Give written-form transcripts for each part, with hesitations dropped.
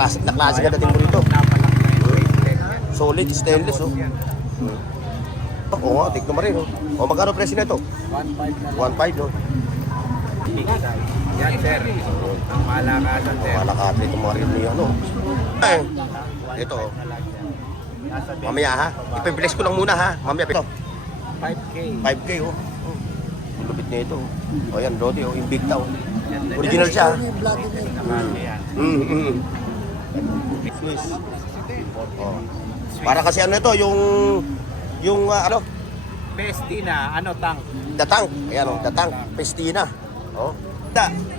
Classic na classic na dating mo rito. Solid, stainless, oh. Oo nga, tignan mo rin, oh. O, magkano presyo na ito? 1.5, no? Yan, sir. Ang malakasan, sir. Malakasan itong mga rin niya, no? Ito, oh. Mamaya, ha? Ipipilis ko lang muna, ha? Mamaya, ito. 5K. 5K, oh. Lupit na ito, oh. O, yan, Rodi, oh. Invicta, oh. Original siya, Swiss. Oh. Para kasi ano ito, yung ano? Pestina, ano, tank? Datang. Ayan, oh. Datang. Pestina. Oh.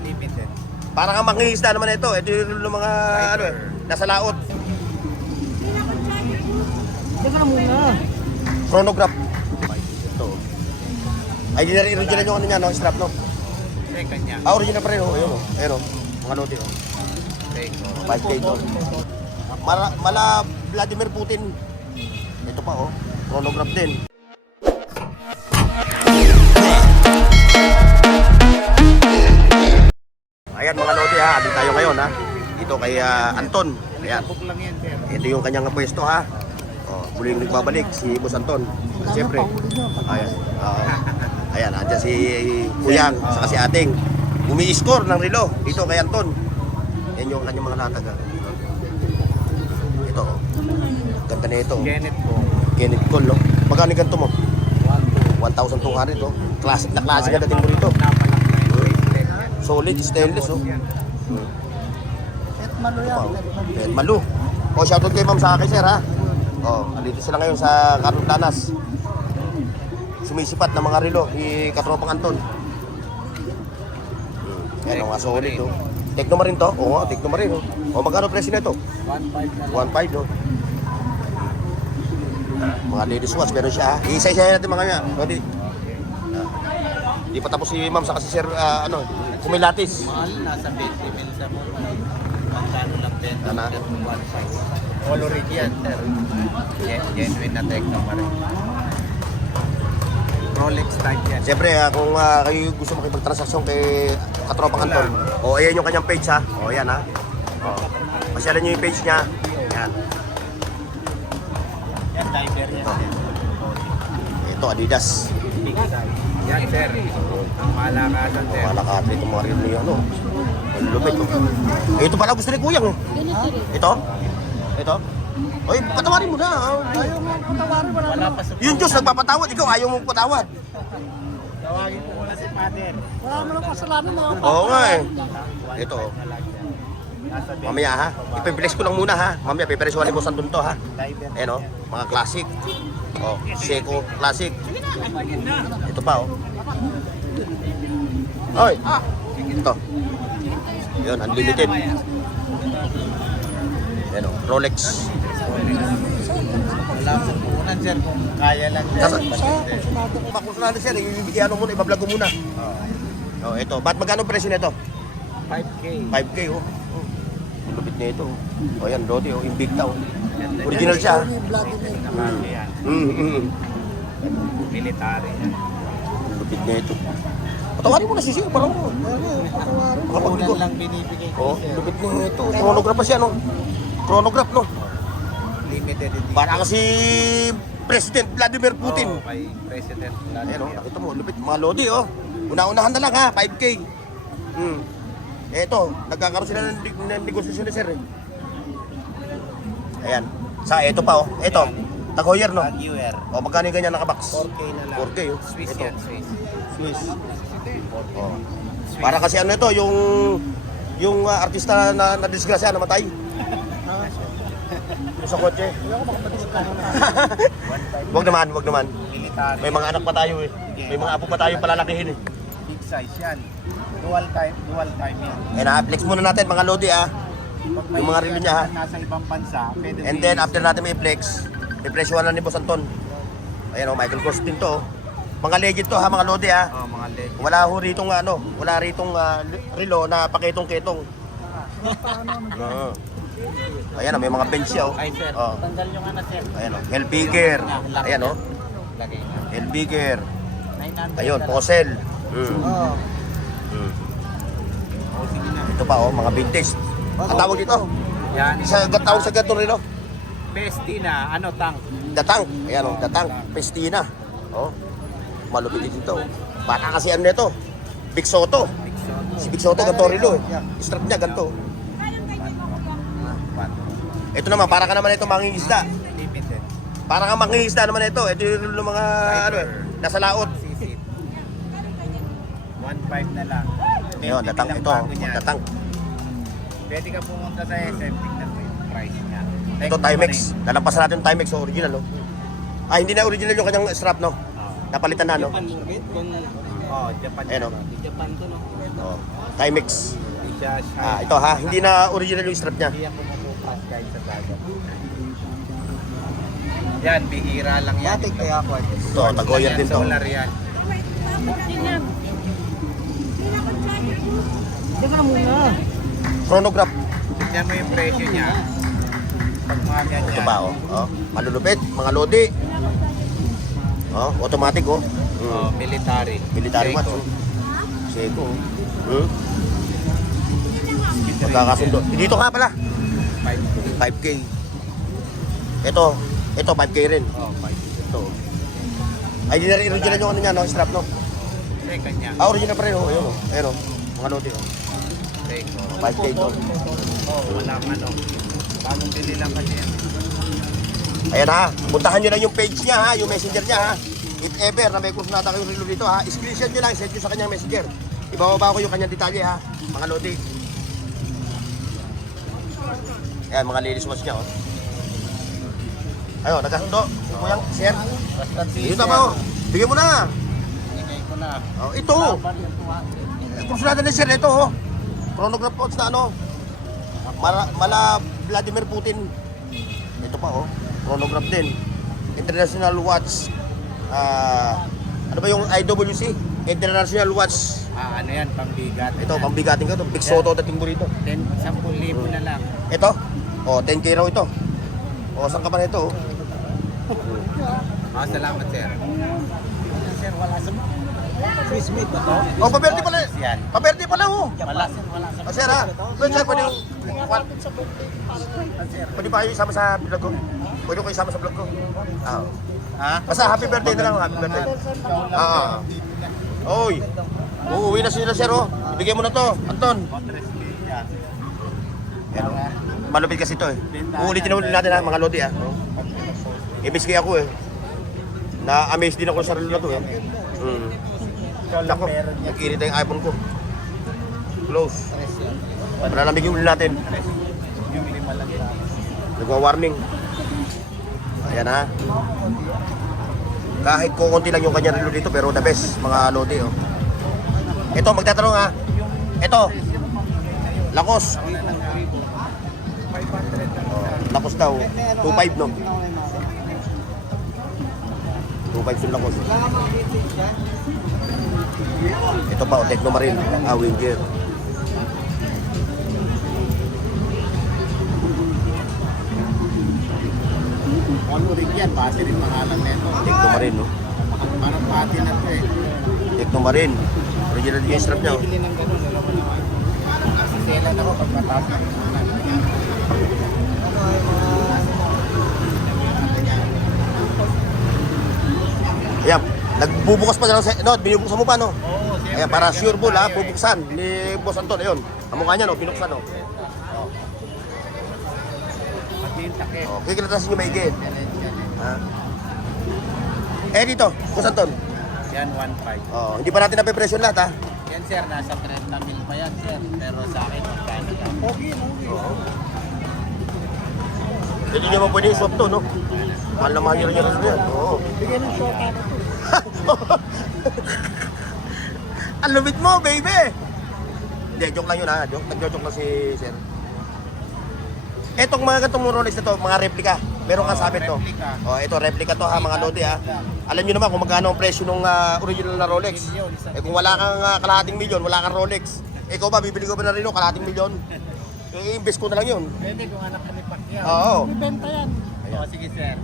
Limited. Para kang mangingisda naman ito. Ito yung mga ano eh, nasa laot. Teka na muna. Chronograph. Ito. Ay, di na rin original yung ano niya, no? Strap, no? Second niya. Ah, original pa rin, oh. Ayun, oh. Ayun, oh. Mga lote, oh. 5K ito. Mala Vladimir Putin. Ito pa, oh. Chronograph din. Ayan mga lote, ha. Dito tayo ngayon, ha. Dito kay Anton. Ayan. Book lang yan, sir. Ito yung kanyang pwesto, ha. Oh, muling nagbabalik si Boss Anton. Siyempre. Ayan. Ayan, andyan si Kuyang saka si Ating. Umi-score ng relo dito kay Anton. Yan yung kanyang mga latag. Ito, oh. Ganda na ito. Kenneth po. Kenneth Cole, no? Magkano yung ganito mo? 1,200, oh. Classic na classic na dating mo rito. Solid, stainless, oh. Et malo yan. Ed Malu. O, shoutout kay ma'am sa akin, sir, ha? O, andito sila ngayon sa Carundanas. Sumisipat na mga relo ni Katropang Anton. Yan, mga solid, oh. Tekno mo rin to? Oo, tekno mo rin, oh. O, magkano presyo na ito? 1.5 na 1.5, lang. no? Mga ladies watch, meron siya, ha? Isa-isa natin mga nga. O, di pa tapos si ma'am sa kasi sir, ano, kumilatis. Mahal, nasa 20 mil sa mo. Magkano lang 10 Ano? 1.5. All rig yan, sir. Genuine na Tecno pa rin. Rolex type yan. Siyempre, kung kayo gusto makipagtransaksyon kay Katropang Anton, o ayan yung kanyang page, ha? O, ayan, ha? O, pasyalan nyo yung page niya. Ayan. Yan, diver yan, sir. Ito, Adidas. Yan, sir. Ang malakasan, sir. Malakasan itong mga rin niya, ano? Malulupit, oh. Ito pala gusto ni Kuyang, oh. Ito? Ito? Oy, patawarin mo na. Ayaw mo patawarin, Wala pa sa... Yung Diyos nagpapatawad, ikaw ayaw mong patawad. Tawagin ko muna si Father. wala mo nang kasalanan na. Oo nga, eh. Ito, oh. Nasa Mamaya, ha? Ipipilis ko lang muna, ha? Mamaya, pipilisuhan ni Boss Anton to, ha? diver. Ayan, oh. Mga classic. Oh, Seiko classic. Ito pa, oh. Oy. Ito. Yun, unlimited. Ayan, oh. Rolex. Wala sa punan, sir, kung kaya lang sir. Nasa- Makusunado siya, i-ano muna, ibablog ko muna. Oh, ito. Ba't magkano presyo na ito? 5K. 5K, oh. Oh. Lupit na ito, oh. Oh, yan, Rodi, oh. Invicta, oh. Original siya. Vladimir. Yan. Military. Lupit na ito. Patawarin mo na si Sir, parang mo. Punan lang binibigay Oh, ko, sir. lupit na ito. Chronograph pa siya, no? Chronograph, no? Limited edition. Para kasi President Vladimir Putin. Oo, kay President Ayan, oh, Vladimir. nakita mo, lupit. Mga Lodi, oh. Una-unahan na lang, ha? 5K. Eto, nagkakaroon sila ng negosasyon ni Sir, eh. Ayan. Sa eto pa, oh. Eto. Tag-Heuer, no? Tag-Heuer. O, magkano yung ganyan nakabox? 4K na lang. 4K, oh. Swiss Ito. yan, Swiss. Swiss. 4K. Oh. Para kasi ano ito, yung artista na nadisgrasya, namatay. Yung sa kotse. Wag naman, wag naman. Military. May mga anak pa tayo, eh. May mga apo pa tayo palalakihin, eh. Big size yan. Dual time yan. Eh, na-flex muna natin mga Lodi, ah. Pag Yung mga relo niya, ha? nasa ibang bansa, pwede And then after natin may flex, depresyohan na ni Boss Anton. Ayan, oh, Michael Kors din to, oh. Mga legend to, ha, mga Lodi, ha. Oh, mga leg. Wala ho ritong ano, wala ritong relo na pakitong-kitong. Oo. Ayan, oh, may mga bench siya, oh. Ay, sir. Oh. Tanggal yung ano, sir. Ayan, oh. Hellbigger. Ayan, oh. Lagay na. Hellbigger. 900 Ayun, na lang. Posel. Oh. Mm. Oh, sige na. Ito pa, oh, mga vintage. Ang tawag dito? Yan. Sa tawag sa ganito relo. Pestina, ano, tank. Datang. Ayan o, datang. Pestina. Oh. Malupit din ito. Baka kasi ano nito? Big Soto. Si Big Soto ganito relo eh. Strap niya ganito. Ito naman, para ka naman ito mangingisda. Limited. Para ka mangingisda naman ito. Ito yung mga ano eh, nasa laot. Sisit. 1.5 na lang. Ayun, datang Bilang ito. bago niyan. Datang. Pwede ka pumunta sa SM, tignan mo yung price niya. Ito Timex. Lalampasan natin yung Timex o original no. Ah, hindi na original yung kanyang strap no. Napalitan na no. Oh, Japan. Ayan, oh. Japan to, no? Oh, Timex. Hindi siya Ah, ito ha, hindi na original yung strap niya. Hindi yan pumupupas kahit sa dagat. Yan, bihira lang yan. Dati kaya ako. Ito, tagoyer din to. Solar yan. Teka na muna. Chronograph. Tignan mo yung presyo niya. Pag mga ganyan. Ito ba oh? Oh, malulupit, mga lodi. Oh, automatic oh. Oh, military. Military Seiko. watch. Oh. Seiko. Hmm? Magkakasundo. Dito nga pala. 5K. Ito 5K rin. Oh, 5. Ito. Ay, di na rin original yung ano niya, no? Strap, no? Second niya. Ah, original pa rin, oh. Ayun, oh. Ayun, oh. Mga lodi, oh. Seiko. 5K to. Oh, walang ano. Bagong bili lang kasi yan. Ayan ha, puntahan nyo lang yung page niya ha, yung messenger niya ha. If ever na may kursunata kayong relo dito ha, screenshot nyo lang, send nyo sa kanyang messenger. Ibababa ko yung kanyang detalye ha, mga lodi. Ayan, mga ladies watch niya oh. Ayun, nagkasundo. Kuyang, sir. Basta Dito ba oh. Bigyan mo na. Ingay ko na. Oh, ito. Kursunata ni sir, ito oh. Chronograph watch na ano. Mala Vladimir Putin. Ito pa oh. Chronograph din. International Watch. Ano ba yung IWC? International Watch. Ah, ano yan, pambigat. Ito, pambigating ka to. Big Soto dating mo rito. 10,000 na lang. Ito. Oh, 10K raw ito. Oh, saan ka pa nito? Oh? Ah, salamat sir. Sir, wala sa... Swiss made ba to? Oh, paberte pala. Yan. Paberte pala oh. Wala sir, wala sa... Oh, sir ha. Pwede sir, pwede yung... Pwede pa kayo isama sa vlog ko? Pwede ko isama sa vlog ko? Ah, oh. Ha? Basta happy birthday na lang, happy birthday. Oy. Uuwi na sila sir oh. Ibigay mo na to, Anton. Yan, oh. Malupit kasi ito eh. Uulitin na ulit natin ha, mga lodi ha. Ibis kaya ako eh. Na-amaze din ako sa relo na to eh. Ako, nag-irita yung iPhone ko. Close. Malalamig yung ulit natin. Yung 5 lang sa... Nagwa-warning. Ayan ha. Kahit kukunti lang yung kanya relo dito pero the best mga lodi oh. Ito magtatanong ha. Ito. Lakos. Oh, lakos daw. 2.5 no. 2.5 yung lakos. Ito pa, Techno Marine. Ah, Winger. All rig yan, pati rin pangalan nito. Techno Marine no. Parang pati na to eh. Techno Marine. Original yung strap niya oh. Bili ng ganun, alam mo naman. Nasiselan ako pag mataas ng pangalan. Ayan, nagbubukas pa lang sa no, binubuksan mo pa no. Oo, siyempre. Ayan, para sure bull ha, Tayo eh. bubuksan ni Boss Anton. Ayun, ang mukha niya no, binuksan no. Pati yung takip. Oh, kikilatasin niyo maigi. Ha? Eh dito, Boss Anton. Yan, 1.5. Oh, hindi pa natin nape-presyo lahat ha. Yan sir, nasa 30 mil pa yan sir. Pero sa akin, magkano lang. Okay, okay. Oo. Hindi niyo mo pwede i-swap to, no? Mahal na mahal nyo rin yan. Oo. Bigyan ng short ako to. Ang lumit mo, baby! Hindi, joke lang yun ha. Nag-joke lang si Sir. Etong mga gantong Rolex na to, mga replika. Meron kang sabit to. replika. Oh, ito replika to ha, mga lodi ha. Alam niyo naman kung magkano ang presyo ng original na Rolex. Eh kung wala kang kalahating milyon, wala kang Rolex. Ikaw ba, bibili ko ba na rin yung kalahating milyon? I-invest ko na lang yun. Pwede kung anak ka ni Pacquiao. Oo. Ibenta yan. Oo, sige sir.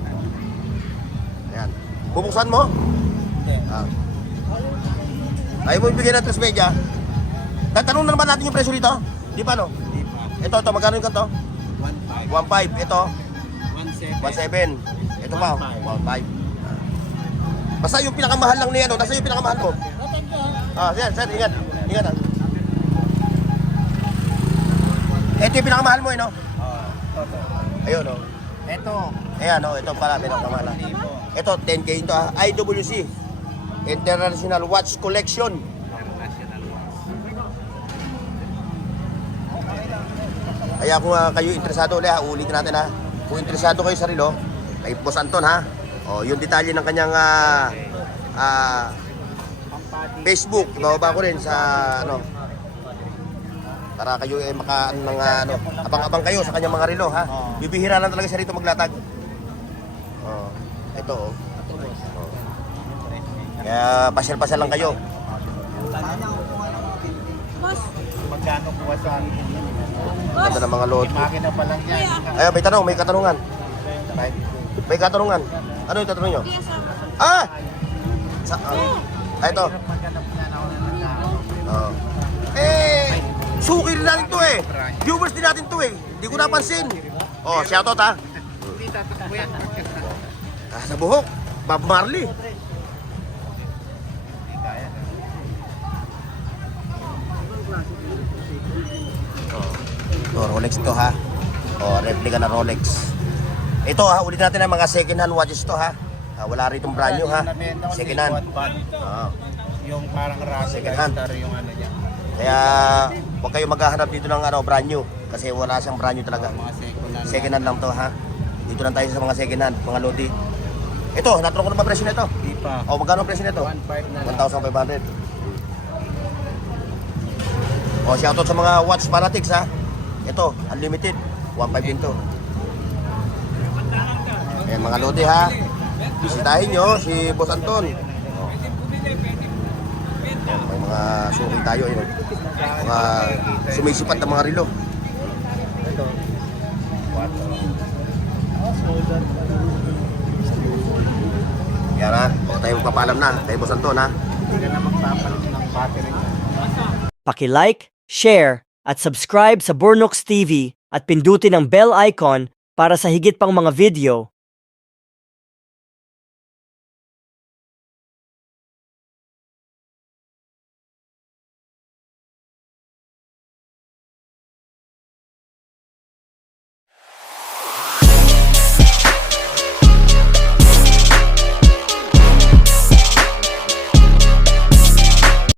Ayan. Bubuksan mo? Hindi. Ah. Ayaw mo ibigay ng Tres Media? Tatanong na naman natin yung presyo dito. Di ba no? Hindi pa. Ito, magkano yung kanto? 1.5 1.5. 1.5. Ito, 1.7. 1.7. Ito pa, 1.5. Basta yung pinakamahal lang niya, no? Nasa yung pinakamahal mo? Sir, ingat. Ingat, ah. Ito yung pinakamahal mo, no? Toto. Ayun, no? Ito. Ayan, no? Ito pala, pinakamahal. Ito, 10K ito, ah. IWC. International Watch Collection. International watch. Kaya kung kayo interesado ulit, ha, ulitin natin, ha. Kung interesado kayo sa relo, kay Boss Anton, ha. O, yung detalye ng kanyang Facebook, ibababa ko rin sa ano para kayo maka ano, abang-abang kayo sa kanyang mga relo, ha. Bibihira lang talaga siya rito maglatag. Ito, oh. Kaya pasyal-pasyal lang kayo. Magkano po sa akin? Ganda ng mga load. Makina pa lang yan. Ayun, may katanungan. May katanungan. Ano yung tatanong nyo? Ito. Maghanap yan ako ng nagkano. Suki rin natin to eh. Viewers din natin to eh. Hindi ko napansin. Shoutout, ha. Hindi tatakbo yan. Sa buhok. Bob Marley. Rolex to, ha. Replica na Rolex. Ito, ha, ulit natin ang mga second hand watches to, ha. Wala rin itong brand new, ha. Second hand. Yung parang rush Second hand. yung ano niya. Kaya huwag kayo maghahanap dito ng brand new kasi wala siyang brand new talaga. Mga second hand. Second hand lang to, ha. Dito lang tayo sa mga second hand, mga lodi. Ito, natanong ko na ba presyo nito? Di pa. Magkano ang presyo nito? 1.5 na lang. 1,500. Shoutout sa mga watch fanatics, ha. Ito, unlimited. 1.5 din to. Ayan, mga lodi, ha. Bisitahin nyo si Boss Anton. May mga suki tayo, yun. Mga sumisipat na mga relo. Yan, ha. Tayo magpapaalam na. Tayo Boss Anton, ha. Hindi ka na magpapalit ng battery. Paki-like, share, at subscribe sa Bornox TV at pindutin ang bell icon para sa higit pang mga video.